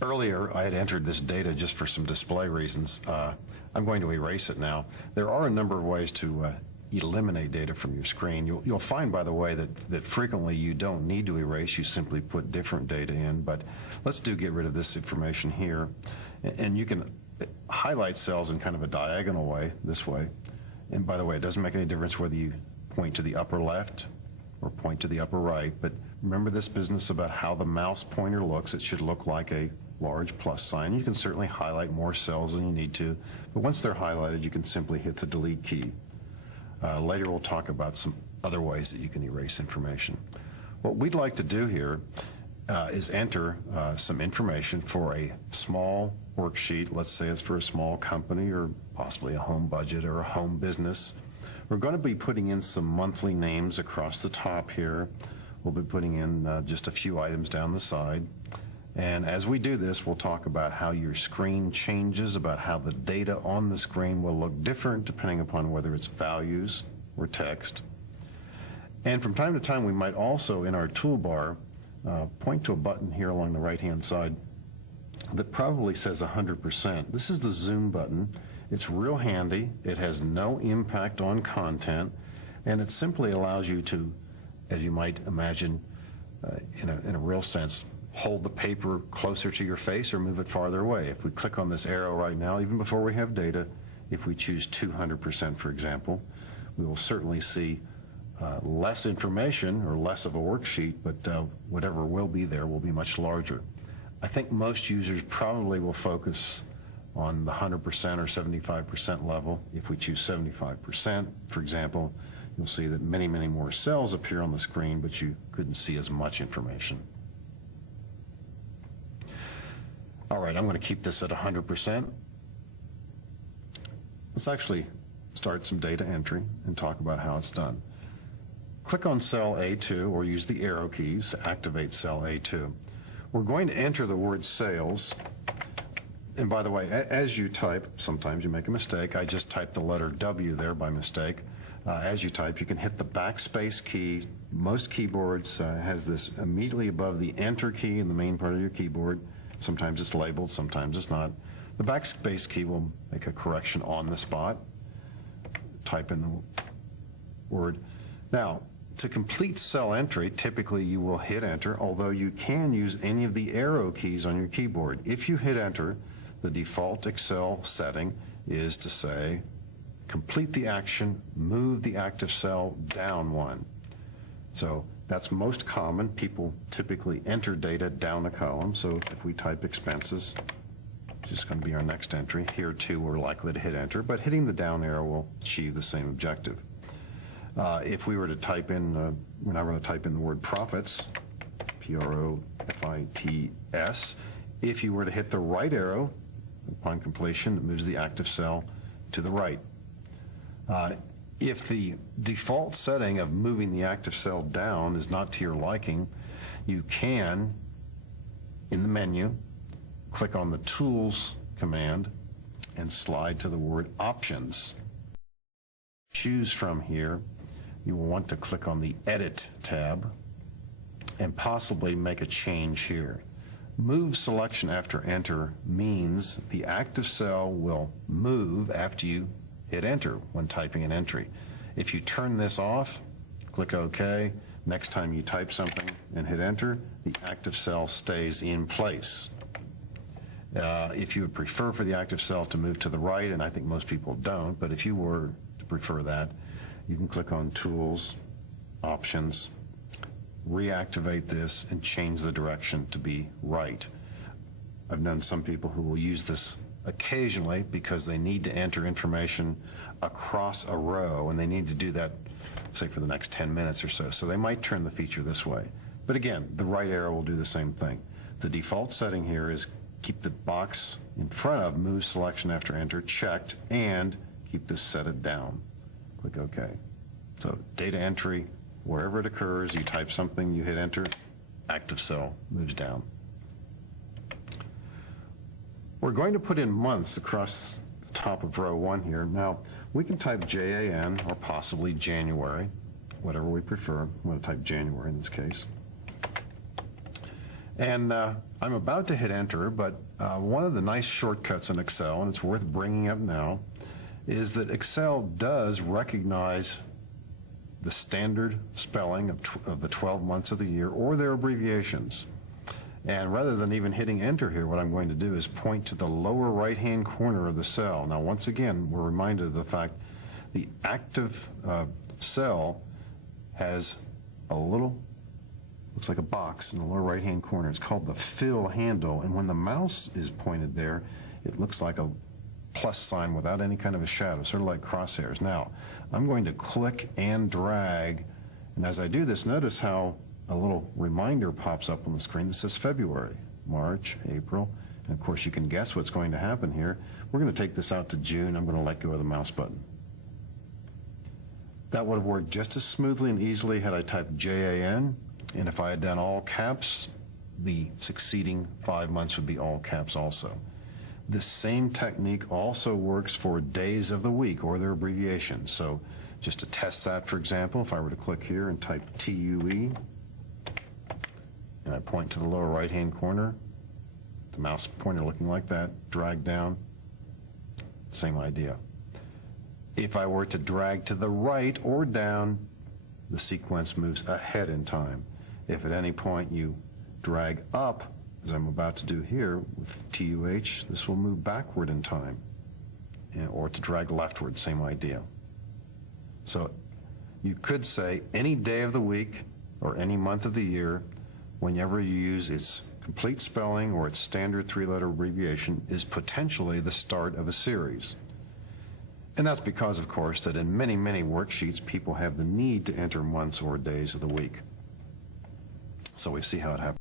Earlier, I had entered this data just for some display reasons. I'm going to erase it now. There are a number of ways to eliminate data from your screen. You'll find, by the way, that frequently you don't need to erase. You simply put different data in. But let's get rid of this information here. And you can highlight cells in kind of a diagonal way, this way. And by the way, it doesn't make any difference whether you point to the upper left or point to the upper right. But remember this business about how the mouse pointer looks. It should look like a large plus sign. You can certainly highlight more cells than you need to, but once they're highlighted, you can simply hit the delete key. Later we'll talk about some other ways that you can erase information. What we'd like to do here is enter some information for a small worksheet. Let's say it's for a small company or possibly a home budget or a home business. We're going to be putting in some monthly names across the top here. We'll be putting in just a few items down the side. And as we do this, we'll talk about how your screen changes, about how the data on the screen will look different depending upon whether it's values or text. And from time to time, we might also, in our toolbar, point to a button here along the right-hand side that probably says 100%. This is the zoom button. It's real handy. It has no impact on content, and it simply allows you to, as you might imagine, in a real sense, hold the paper closer to your face or move it farther away. If we click on this arrow right now, even before we have data, if we choose 200%, for example, we will certainly see less information or less of a worksheet, but whatever will be there will be much larger. I think most users probably will focus on the 100% or 75% level. If we choose 75%, for example, you'll see that many, many more cells appear on the screen, but you couldn't see as much information. All right, I'm going to keep this at 100%. Let's actually start some data entry and talk about how it's done. Click on cell A2 or use the arrow keys to activate cell A2. We're going to enter the word sales. And by the way, as you type, sometimes you make a mistake. I just typed the letter W there by mistake. As you type, you can hit the backspace key. Most keyboards has this immediately above the enter key in the main part of your keyboard. Sometimes it's labeled, sometimes it's not. The backspace key will make a correction on the spot. Type in the word. Now, to complete cell entry, typically you will hit enter, although you can use any of the arrow keys on your keyboard. If you hit enter, the default Excel setting is to say, complete the action, move the active cell down one. So that's most common. People typically enter data down a column. So if we type expenses, which is going to be our next entry, here too we're likely to hit enter, but hitting the down arrow will achieve the same objective. If we were to type in, we're now going to type in the word profits, P-R-O-F-I-T-S. If you were to hit the right arrow upon completion, it moves the active cell to the right. If the default setting of moving the active cell down is not to your liking, you can, in the menu, click on the Tools command and slide to the word Options. Choose from here. You will want to click on the Edit tab and possibly make a change here. Move selection after enter means the active cell will move after you hit enter when typing an entry. If you turn this off, click OK. Next time you type something and hit enter, the active cell stays in place. If you would prefer for the active cell to move to the right, and I think most people don't, but if you were to prefer that, you can click on Tools, Options, reactivate this, and change the direction to be right. I've known some people who will use this occasionally because they need to enter information across a row, and they need to do that, say, for the next 10 minutes or so. So they might turn the feature this way. But again, the right arrow will do the same thing. The default setting here is keep the box in front of Move Selection After Enter checked, and keep this set it down. Click OK. So data entry, wherever it occurs, you type something, you hit enter, active cell moves down. We're going to put in months across the top of row 1 here. Now, we can type JAN or possibly January, whatever we prefer. I'm going to type January in this case. And I'm about to hit enter, but one of the nice shortcuts in Excel, and it's worth bringing up now, is that Excel does recognize the standard spelling of the 12 months of the year or their abbreviations. And rather than even hitting enter here, what I'm going to do is point to the lower right-hand corner of the cell. Now, once again, we're reminded of the fact the active cell has a little, looks like a box in the lower right-hand corner. It's called the fill handle, and when the mouse is pointed there, it looks like a plus sign without any kind of a shadow, sort of like crosshairs. Now, I'm going to click and drag, and as I do this, notice how a little reminder pops up on the screen that says February, March, April, and of course you can guess what's going to happen here. We're going to take this out to June. I'm going to let go of the mouse button. That would have worked just as smoothly and easily had I typed JAN, and if I had done all caps, the succeeding 5 months would be all caps also. This same technique also works for days of the week or their abbreviations. So just to test that, for example, if I were to click here and type TUE, and I point to the lower right-hand corner, the mouse pointer looking like that, drag down, same idea. If I were to drag to the right or down, the sequence moves ahead in time. If at any point you drag up, as I'm about to do here with TUH, this will move backward in time. Or to drag leftward, same idea. So you could say any day of the week or any month of the year, whenever you use its complete spelling or its standard 3-letter abbreviation, is potentially the start of a series. And that's because, of course, that in many, many worksheets, people have the need to enter months or days of the week. So we see how it happens.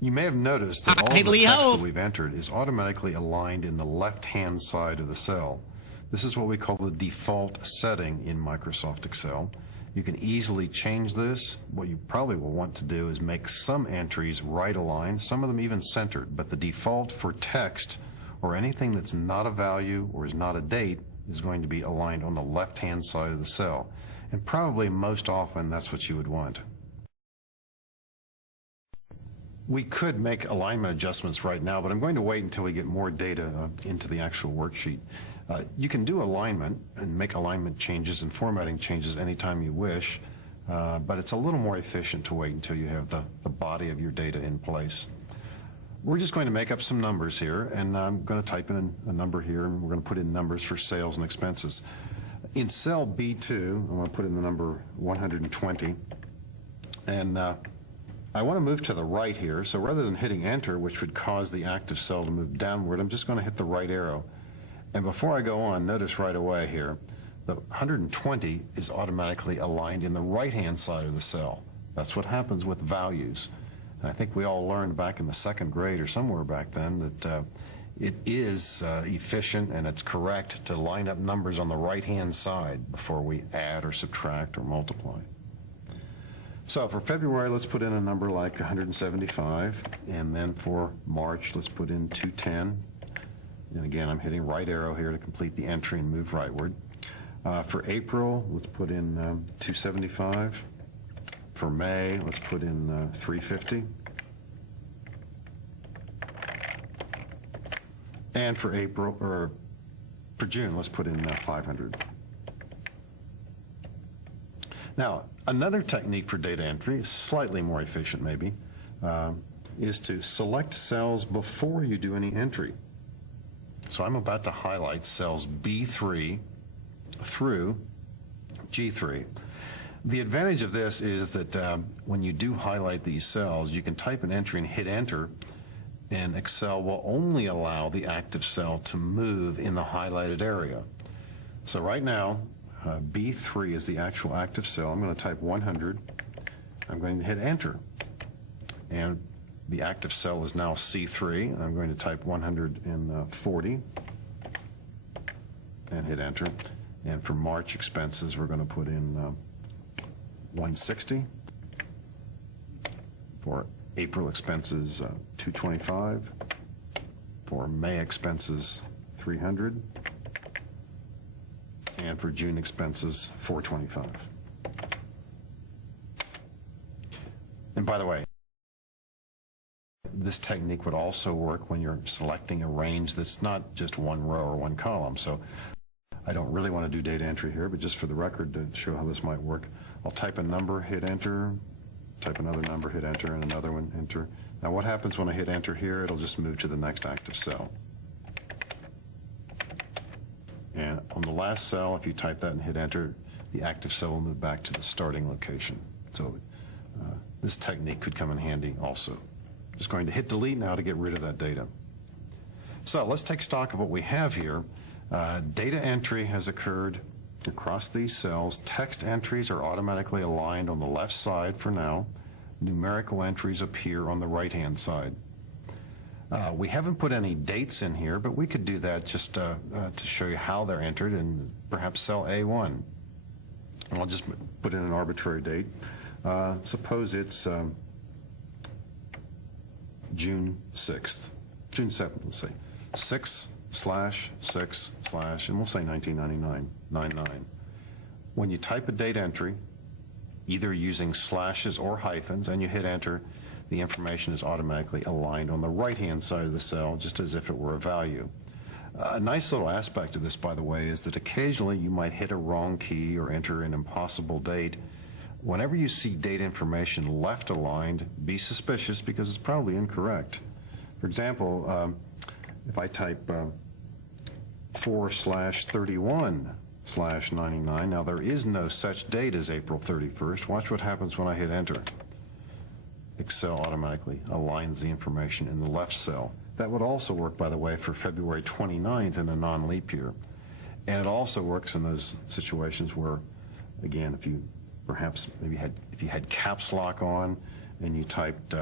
You may have noticed that all the text that we've entered is automatically aligned in the left-hand side of the cell. This is what we call the default setting in Microsoft Excel. You can easily change this. What you probably will want to do is make some entries right aligned, some of them even centered, but the default for text or anything that's not a value or is not a date is going to be aligned on the left-hand side of the cell. And probably most often that's what you would want. We could make alignment adjustments right now, but I'm going to wait until we get more data into the actual worksheet. You can do alignment and make alignment changes and formatting changes anytime you wish, but it's a little more efficient to wait until you have the body of your data in place. We're just going to make up some numbers here, and I'm going to type in a number here, and we're going to put in numbers for sales and expenses. In cell B2, I'm going to put in the number 120, and I want to move to the right here, so rather than hitting enter, which would cause the active cell to move downward, I'm just going to hit the right arrow. And before I go on, notice right away here, the 120 is automatically aligned in the right-hand side of the cell. That's what happens with values. And I think we all learned back in the 2nd grade or somewhere back then that it is efficient and it's correct to line up numbers on the right-hand side before we add or subtract or multiply. So for February, let's put in a number like 175, and then for March, let's put in 210. And again, I'm hitting right arrow here to complete the entry and move rightward. For April, let's put in 275. For May, let's put in 350. And for for June, let's put in 500. Now, another technique for data entry, slightly more efficient maybe, is to select cells before you do any entry. So I'm about to highlight cells B3 through G3. The advantage of this is that when you do highlight these cells, you can type an entry and hit enter, and Excel will only allow the active cell to move in the highlighted area. So right now, B3 is the actual active cell. I'm going to type 100. I'm going to hit enter. And the active cell is now C3. And I'm going to type 140 and hit enter. And for March expenses, we're going to put in 160. For April expenses, 225. For May expenses, 300. And for June expenses, 425. And by the way, this technique would also work when you're selecting a range that's not just one row or one column. So I don't really want to do data entry here, but just for the record to show how this might work, I'll type a number, hit enter, type another number, hit enter, and another one, enter. Now what happens when I hit enter here? It'll just move to the next active cell. And on the last cell, if you type that and hit enter, the active cell will move back to the starting location. So this technique could come in handy also. Just going to hit delete now to get rid of that data. So let's take stock of what we have here. Data entry has occurred across these cells. Text entries are automatically aligned on the left side for now. Numerical entries appear on the right-hand side. We haven't put any dates in here, but we could do that just to show you how they're entered in perhaps cell A1. And I'll just put in an arbitrary date. Suppose it's June 6th, June 7th, let's say, 6/6/ and we'll say 1999. When you type a date entry, either using slashes or hyphens, and you hit enter, the information is automatically aligned on the right-hand side of the cell, just as if it were a value. A nice little aspect of this, by the way, is that occasionally you might hit a wrong key or enter an impossible date. Whenever you see date information left aligned, be suspicious because it's probably incorrect. For example, if I type 4/31/99, now there is no such date as April 31st. Watch what happens when I hit enter. Excel automatically aligns the information in the left cell. That would also work, by the way, for February 29th in a non-leap year. And it also works in those situations where, again, if you perhaps maybe if you had caps lock on and you typed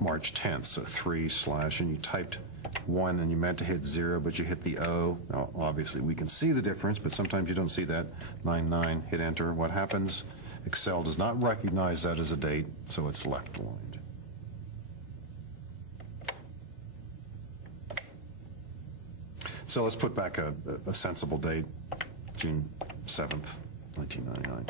March 10th, so 3/ and you typed 1 and you meant to hit 0, but you hit the O. Now, obviously, we can see the difference, but sometimes you don't see that. 99, hit enter. What happens? Excel does not recognize that as a date, so it's left aligned. So let's put back a sensible date, June 7th, 1999.